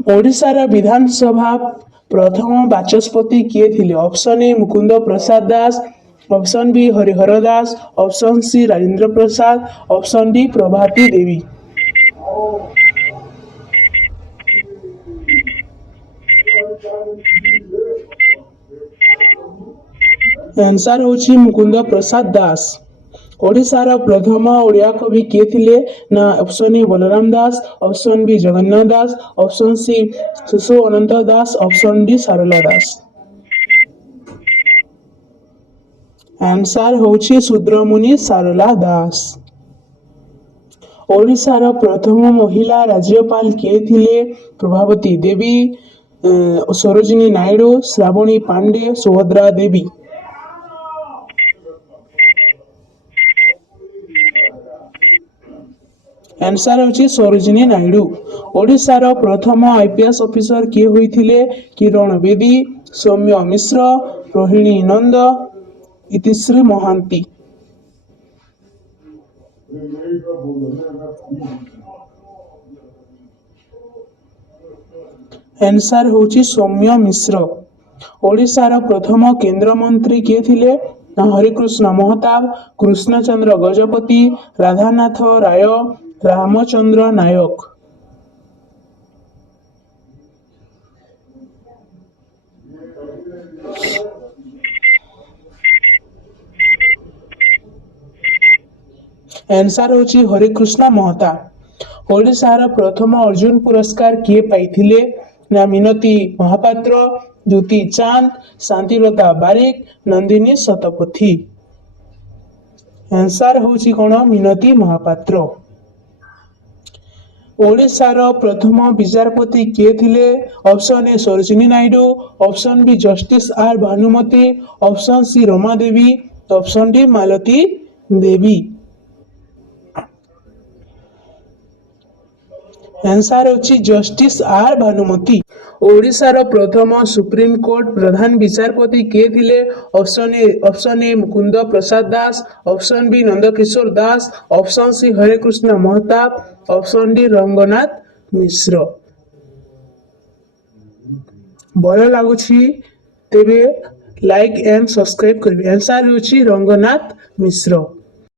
ओडिशार विधानसभा प्रथम बाचस्पति किए थिले? Option A Mukund Prasad Das, option B Harihar Das, option C Rajendra Prasad, option D Prabhati Devi. Answer होची मुकुंद प्रसाद दास। ओडिशार प्रथम ओडिया कवि किए थिले? ना option A Balaram Das, option B Jagannath Das, option C Shishu Ananta Das, option D Sarala Das. Answer होची शूद्रमुनि सारला दास। ओडिशार प्रथम महिला राज्यपाल किए थिले? प्रभावती देवी, सरोजिनी नायडू, श्रावणी पांडे, सुभद्रा देवी। आंसर होची सरोजिनी नायडू। ओडिशार प्रथम आईपीएस ऑफिसर किए होइथिले? किरण बेदी, सौम्य मिश्र, रोहिणी नंद, इतिश्री महांती। आंसर होची सौम्य मिश्र। ओडिशार प्रथम केंद्र मंत्री किए थिले? हरिकृष्ण महताब, कृष्णचंद्र गजपति, राधानाथ राय, रामचंद्र नायक। आंसर होची हरिकृष्ण महताब। ओडिशार प्रथम अर्जुन पुरस्कार किए पाइथिले? ना मिनती महापात्र, ज्योति चांद, शांतिलता बारिक, नंदिनी शतपथी। आंसर होची कोन? मिनती महापात्र। ओडिशार प्रथम विचारपति किए थिले? Option A Sarojini Naidu, option B justice R Bhanumati, option C Rama Devi, option D Malati Devi. Answer होची जस्टिस आर भानुमती। ओडिशार प्रथम सुप्रीम कोर्ट प्रधान विचारपति किए थिले? Option A Mukund Prasad Das, option B Nandakishore Das, option C Harekrushna Mahtab, option D Ranganath Mishra. भल लगुछि तेबे लाइक एंड सब्सक्राइब करिवे। आंसर होची रंगनाथ मिश्र।